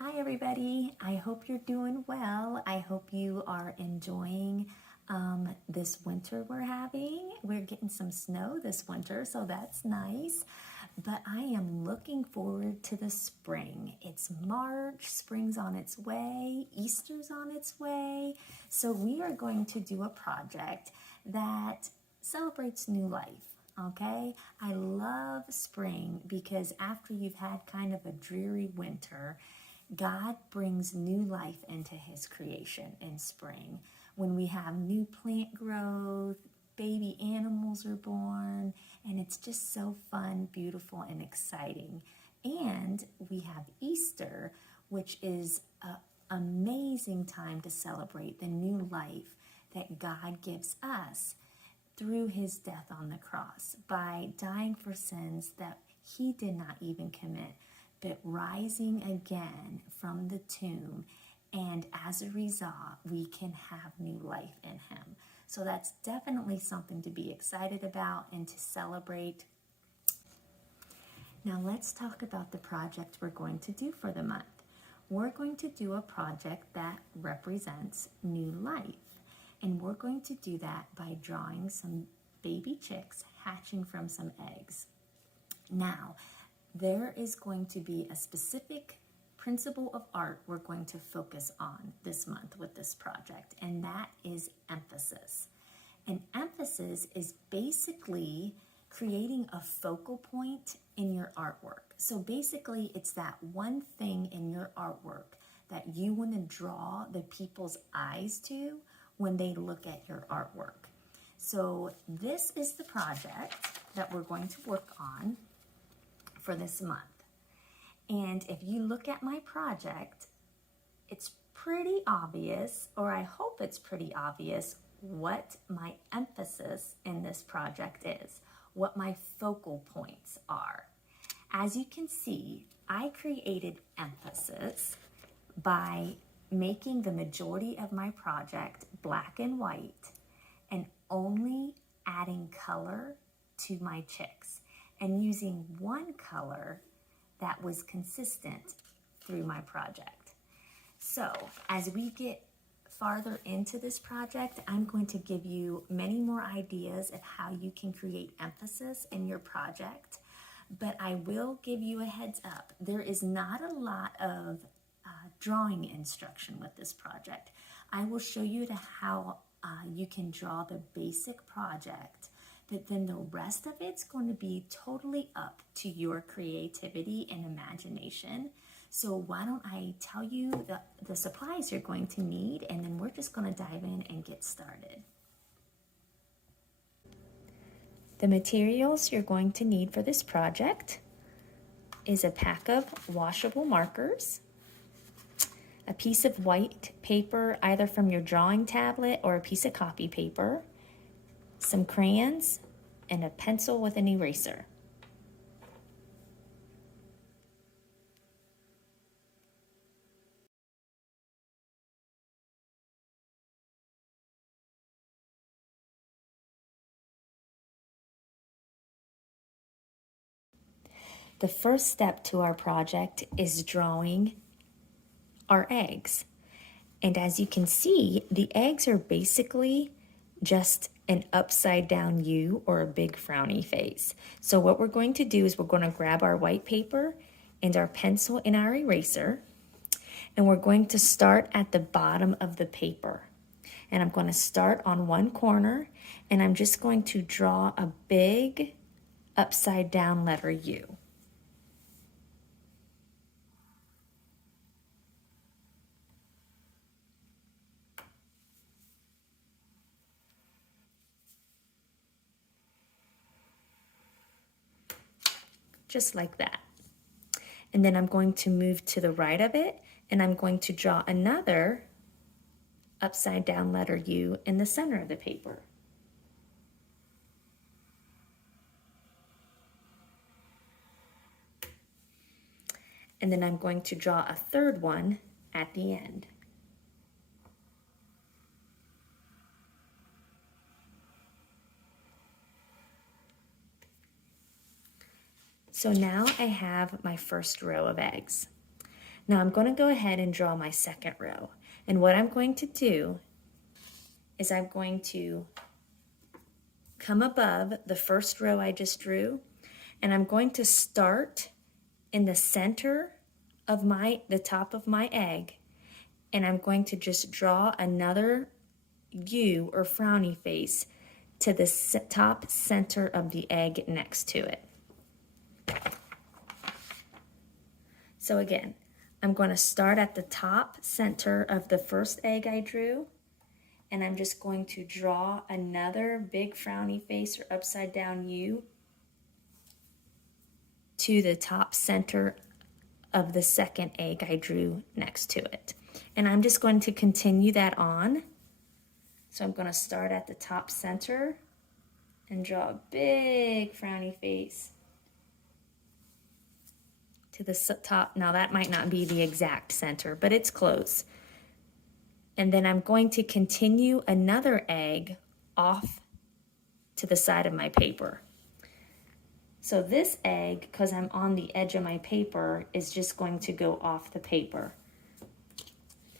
Hi everybody, I hope you're doing well. I hope you are enjoying this winter we're having. We're getting some snow this winter, so that's nice. But I am looking forward to the spring. It's March, spring's on its way, Easter's on its way. So we are going to do a project that celebrates new life. Okay, I love spring because after you've had kind of a dreary winter, God brings new life into his creation in spring. When we have new plant growth, baby animals are born, and it's just so fun, beautiful, and exciting. And we have Easter, which is an amazing time to celebrate the new life that God gives us through his death on the cross by dying for sins that he did not even commit, but rising again from the tomb. And as a result, we can have new life in him. So that's definitely something to be excited about and to celebrate. Now let's talk about the project we're going to do for the month. We're going to do a project that represents new life. And we're going to do that by drawing some baby chicks hatching from some eggs. Now, there is going to be a specific principle of art we're going to focus on this month with this project, and that is emphasis. And emphasis is basically creating a focal point in your artwork. So basically, it's that one thing in your artwork that you want to draw the people's eyes to when they look at your artwork. So this is the project that we're going to work on for this month. And if you look at my project, it's pretty obvious, or I hope it's pretty obvious, what my emphasis in this project is, what my focal points are. As you can see, I created emphasis by making the majority of my project black and white and only adding color to my chicks and using one color that was consistent through my project. So as we get farther into this project, I'm going to give you many more ideas of how you can create emphasis in your project, but I will give you a heads up. There is not a lot of drawing instruction with this project. I will show you how you can draw the basic project, but then the rest of it's going to be totally up to your creativity and imagination. So why don't I tell you the supplies you're going to need, and then we're just going to dive in and get started. The materials you're going to need for this project is a pack of washable markers, a piece of white paper, either from your drawing tablet or a piece of copy paper, some crayons, and a pencil with an eraser. The first step to our project is drawing our eggs. And as you can see, the eggs are basically just an upside down U or a big frowny face. So what we're going to do is we're going to grab our white paper and our pencil and our eraser, and we're going to start at the bottom of the paper. And I'm going to start on one corner, and I'm just going to draw a big upside down letter U. Just like that. And then I'm going to move to the right of it, and I'm going to draw another upside down letter U in the center of the paper. And then I'm going to draw a third one at the end. So now I have my first row of eggs. Now I'm going to go ahead and draw my second row. And what I'm going to do is I'm going to come above the first row I just drew, and I'm going to start in the center of the top of my egg, and I'm going to just draw another U or frowny face to the top center of the egg next to it. So again, I'm going to start at the top center of the first egg I drew, and I'm just going to draw another big frowny face or upside down U to the top center of the second egg I drew next to it. And I'm just going to continue that on. So I'm going to start at the top center and draw a big frowny face to the top. Now that might not be the exact center, but it's close. And then I'm going to continue another egg off to the side of my paper. So this egg, because I'm on the edge of my paper, is just going to go off the paper.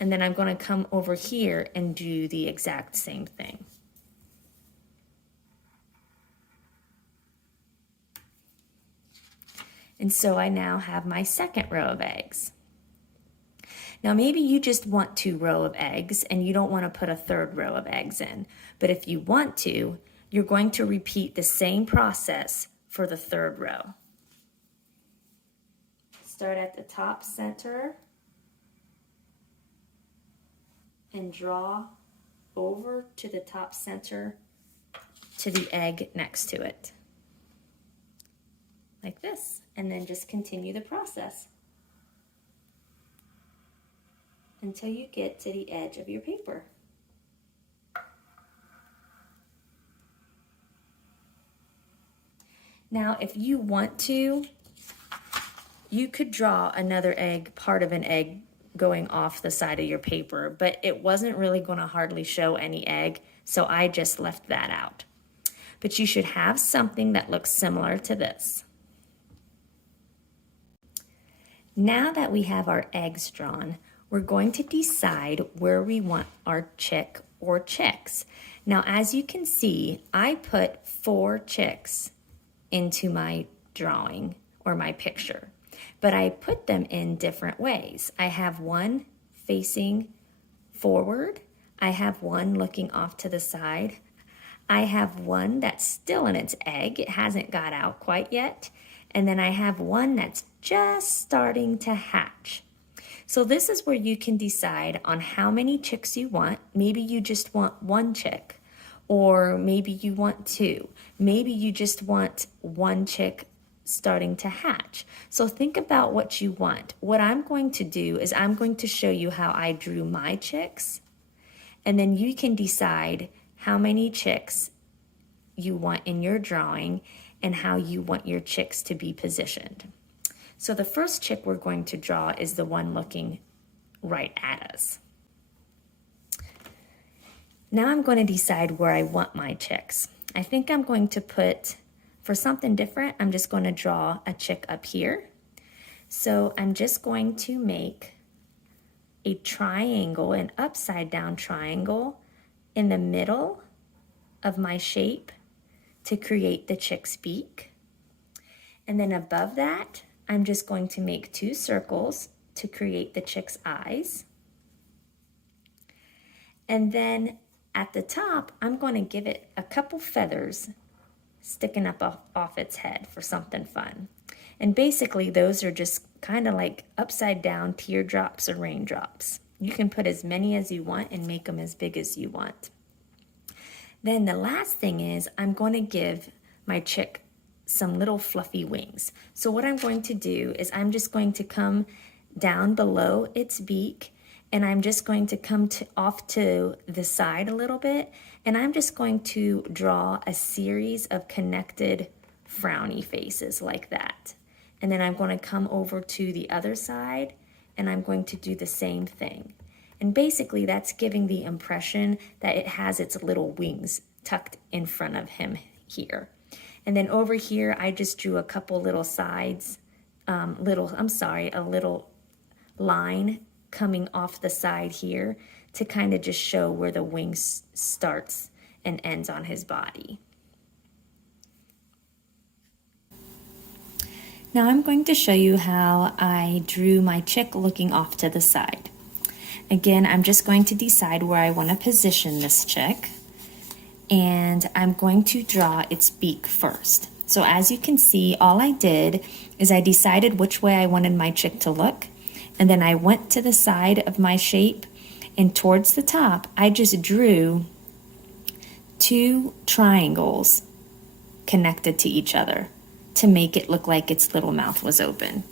And then I'm going to come over here and do the exact same thing. And so I now have my second row of eggs. Now maybe you just want 2 rows of eggs and you don't want to put a third row of eggs in. But if you want to, you're going to repeat the same process for the third row. Start at the top center and draw over to the top center to the egg next to it. Like this. And then just continue the process until you get to the edge of your paper. Now, if you want to, you could draw another egg, part of an egg going off the side of your paper, but it wasn't really going to hardly show any egg, so I just left that out. But you should have something that looks similar to this. Now that we have our eggs drawn, we're going to decide where we want our chick or chicks. Now, as you can see, I put 4 chicks into my drawing or my picture, but I put them in different ways. I have one facing forward. I have one looking off to the side. I have one that's still in its egg. It hasn't got out quite yet. And then I have one that's just starting to hatch. So this is where you can decide on how many chicks you want. Maybe you just want 1 chick, or maybe you want 2. Maybe you just want 1 chick starting to hatch. So think about what you want. What I'm going to do is I'm going to show you how I drew my chicks, and then you can decide how many chicks you want in your drawing and how you want your chicks to be positioned. So the first chick we're going to draw is the one looking right at us. Now I'm going to decide where I want my chicks. I think I'm going to put, for something different, I'm just going to draw a chick up here. So I'm just going to make a triangle, an upside down triangle in the middle of my shape to create the chick's beak. And then above that, I'm just going to make 2 circles to create the chick's eyes. And then at the top, I'm going to give it a couple feathers sticking up off its head for something fun. And basically those are just kind of like upside down teardrops or raindrops. You can put as many as you want and make them as big as you want. Then the last thing is I'm going to give my chick some little fluffy wings. So what I'm going to do is I'm just going to come down below its beak, and I'm just going to come off to the side a little bit, and I'm just going to draw a series of connected frowny faces like that. And then I'm going to come over to the other side, and I'm going to do the same thing. And basically that's giving the impression that it has its little wings tucked in front of him here. And then over here, I just drew a couple little sides, a little line coming off the side here to kind of just show where the wing starts and ends on his body. Now I'm going to show you how I drew my chick looking off to the side. Again, I'm just going to decide where I want to position this chick, and I'm going to draw its beak first. So as you can see, all I did is I decided which way I wanted my chick to look, and then I went to the side of my shape, and towards the top, I just drew 2 triangles connected to each other to make it look like its little mouth was open.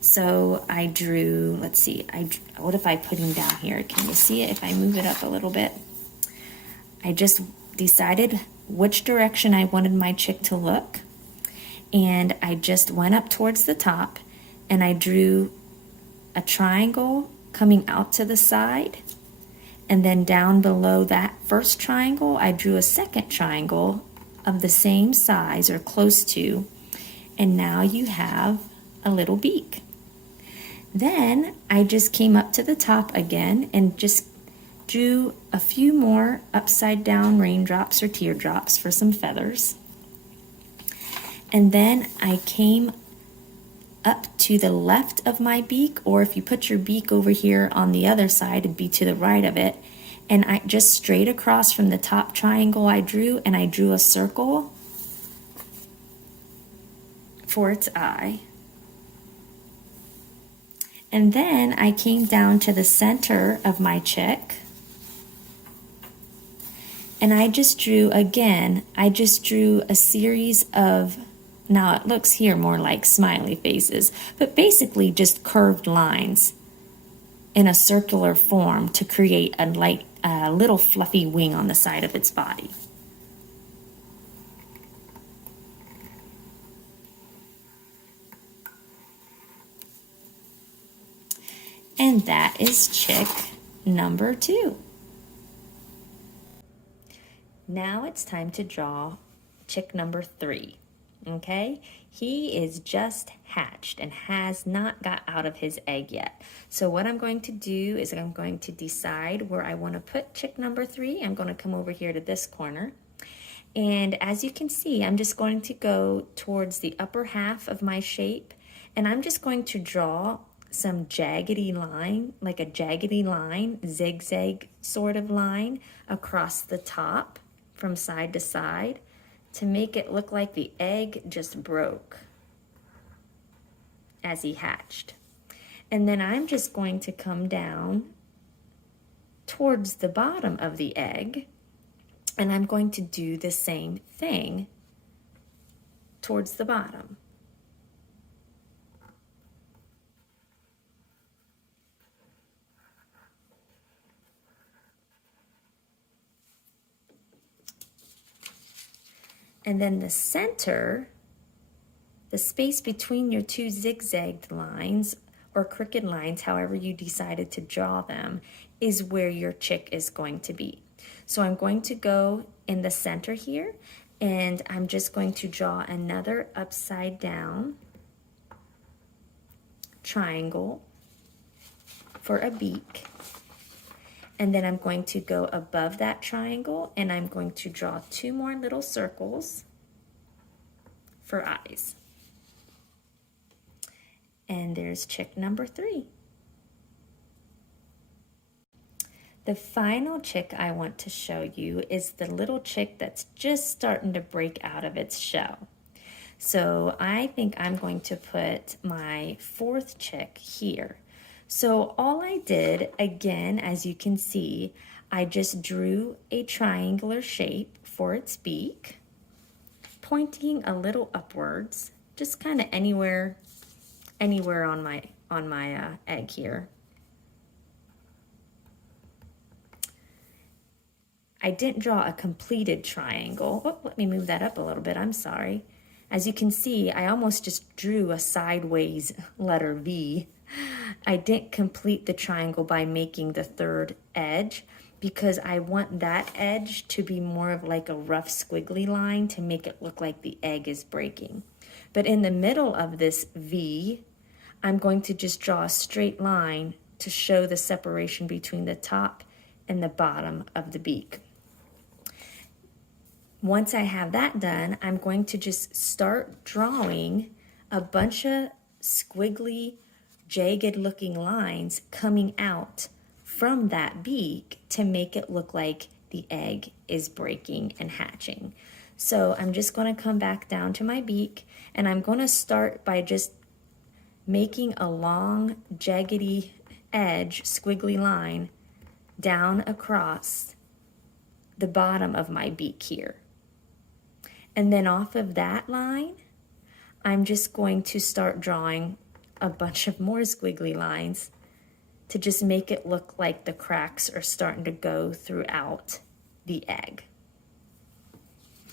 So I drew, let's see, what if I put him down here? Can you see it if I move it up a little bit? I just decided which direction I wanted my chick to look, and I just went up towards the top and I drew a triangle coming out to the side, and then down below that first triangle I drew a second triangle of the same size or close to, and now you have a little beak. Then I just came up to the top again and just drew a few more upside down raindrops or teardrops for some feathers. And then I came up to the left of my beak, or if you put your beak over here on the other side, it'd be to the right of it. And I just straight across from the top triangle I drew, and I drew a circle for its eye. And then I came down to the center of my chick, and I just drew a series of, now it looks here more like smiley faces, but basically just curved lines in a circular form to create a little fluffy wing on the side of its body. And that is chick number 2. Now it's time to draw chick number 3. Okay, he is just hatched and has not got out of his egg yet. So what I'm going to do is I'm going to decide where I want to put chick number 3. I'm going to come over here to this corner. And as you can see, I'm just going to go towards the upper half of my shape, and I'm just going to draw some jaggedy line, like a jaggedy line, zigzag sort of line across the top from side to side to make it look like the egg just broke as he hatched. And then I'm just going to come down towards the bottom of the egg, and I'm going to do the same thing towards the bottom. And then the center, the space between your 2 zigzagged lines or crooked lines, however you decided to draw them, is where your chick is going to be. So I'm going to go in the center here, and I'm just going to draw another upside down triangle for a beak. And then I'm going to go above that triangle, and I'm going to draw 2 more little circles for eyes. And there's chick number 3. The final chick I want to show you is the little chick that's just starting to break out of its shell. So I think I'm going to put my 4th chick here. So all I did, again, as you can see, I just drew a triangular shape for its beak, pointing a little upwards, just kind of anywhere on my egg here. I didn't draw a completed triangle. Oh, let me move that up a little bit, I'm sorry. As you can see, I almost just drew a sideways letter V. I didn't complete the triangle by making the 3rd edge because I want that edge to be more of like a rough squiggly line to make it look like the egg is breaking. But in the middle of this V, I'm going to just draw a straight line to show the separation between the top and the bottom of the beak. Once I have that done, I'm going to just start drawing a bunch of squiggly, jagged looking lines coming out from that beak to make it look like the egg is breaking and hatching. So I'm just going to come back down to my beak, and I'm going to start by just making a long, jaggedy edge, squiggly line down across the bottom of my beak here. And then off of that line, I'm just going to start drawing a bunch of more squiggly lines to just make it look like the cracks are starting to go throughout the egg.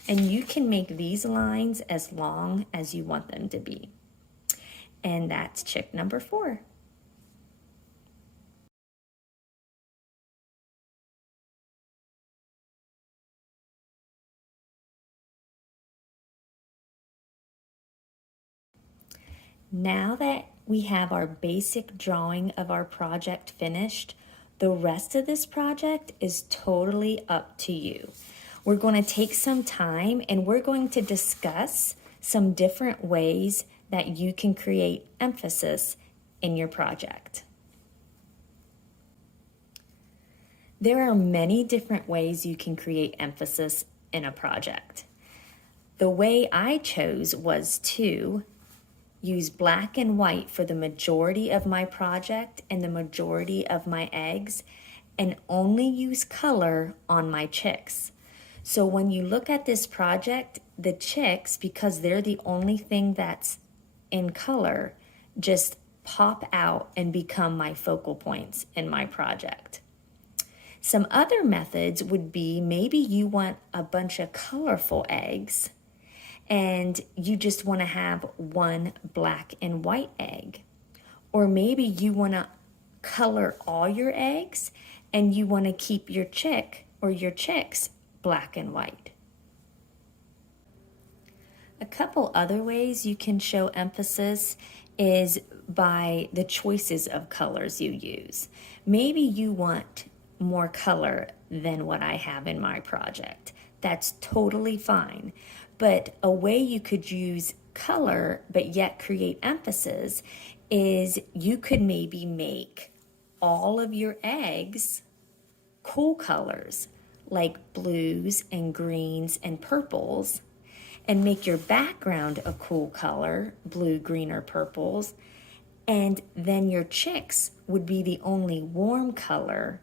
And you can make these lines as long as you want them to be. And that's chick number 4. Now that we have our basic drawing of our project finished, the rest of this project is totally up to you. We're going to take some time and we're going to discuss some different ways that you can create emphasis in your project. There are many different ways you can create emphasis in a project. The way I chose was to use black and white for the majority of my project and the majority of my eggs, and only use color on my chicks. So when you look at this project, the chicks, because they're the only thing that's in color, just pop out and become my focal points in my project. Some other methods would be, maybe you want a bunch of colorful eggs and you just want to have one black and white egg. Or maybe you want to color all your eggs and you want to keep your chick or your chicks black and white. A couple other ways you can show emphasis is by the choices of colors you use. Maybe you want more color than what I have in my project. That's totally fine. But a way you could use color but yet create emphasis is you could maybe make all of your eggs cool colors like blues and greens and purples, and make your background a cool color, blue, green, or purples, and then your chicks would be the only warm color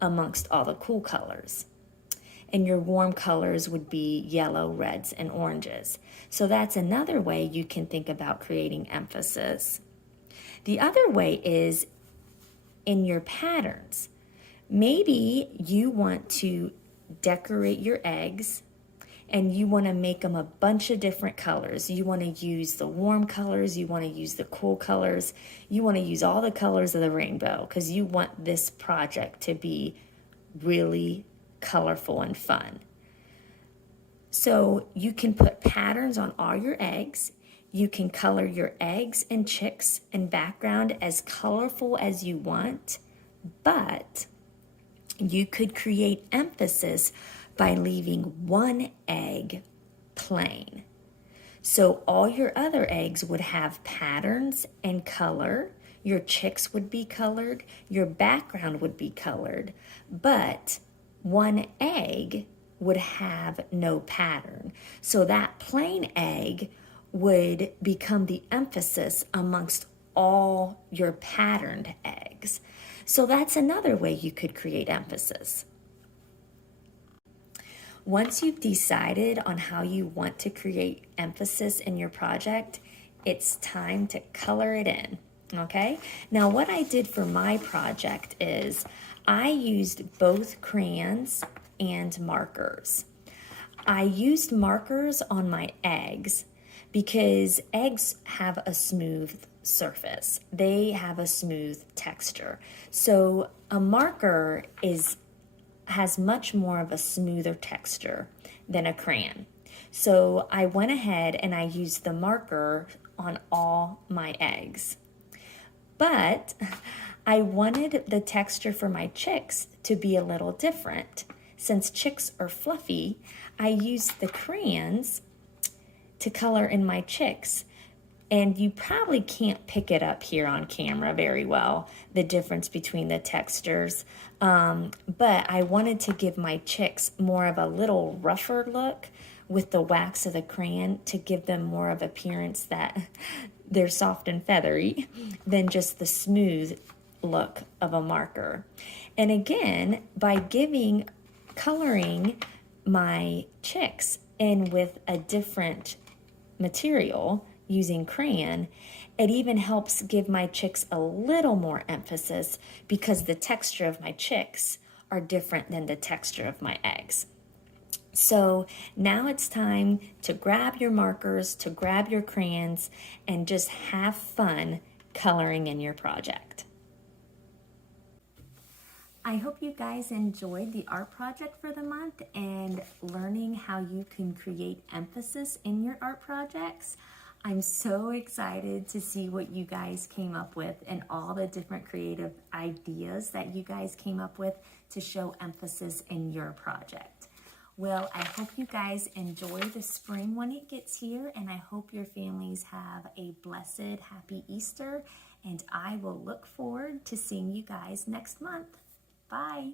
amongst all the cool colors. And your warm colors would be yellow, reds, and oranges. So that's another way you can think about creating emphasis. The other way is in your patterns. Maybe you want to decorate your eggs and you want to make them a bunch of different colors. You want to use the warm colors, you want to use the cool colors, you want to use all the colors of the rainbow because you want this project to be really colorful and fun. So you can put patterns on all your eggs. You can color your eggs and chicks and background as colorful as you want, but you could create emphasis by leaving one egg plain. So all your other eggs would have patterns and color. Your chicks would be colored, your background would be colored, but one egg would have no pattern. So that plain egg would become the emphasis amongst all your patterned eggs. So that's another way you could create emphasis. Once you've decided on how you want to create emphasis in your project, it's time to color it in, okay? Now what I did for my project is I used both crayons and markers. I used markers on my eggs because eggs have a smooth surface. They have a smooth texture. So a marker has much more of a smoother texture than a crayon. So I went ahead and I used the marker on all my eggs. But I wanted the texture for my chicks to be a little different. Since chicks are fluffy, I used the crayons to color in my chicks. And you probably can't pick it up here on camera very well, the difference between the textures. But I wanted to give my chicks more of a little rougher look with the wax of the crayon to give them more of appearance that they're soft and feathery than just the smooth look of a marker. And again, by coloring my chicks in with a different material, using crayon, it even helps give my chicks a little more emphasis because the texture of my chicks are different than the texture of my eggs. So now it's time to grab your markers, to grab your crayons, and just have fun coloring in your project. I hope you guys enjoyed the art project for the month and learning how you can create emphasis in your art projects. I'm so excited to see what you guys came up with and all the different creative ideas that you guys came up with to show emphasis in your project. Well, I hope you guys enjoy the spring when it gets here, and I hope your families have a blessed, happy Easter, and I will look forward to seeing you guys next month. Bye.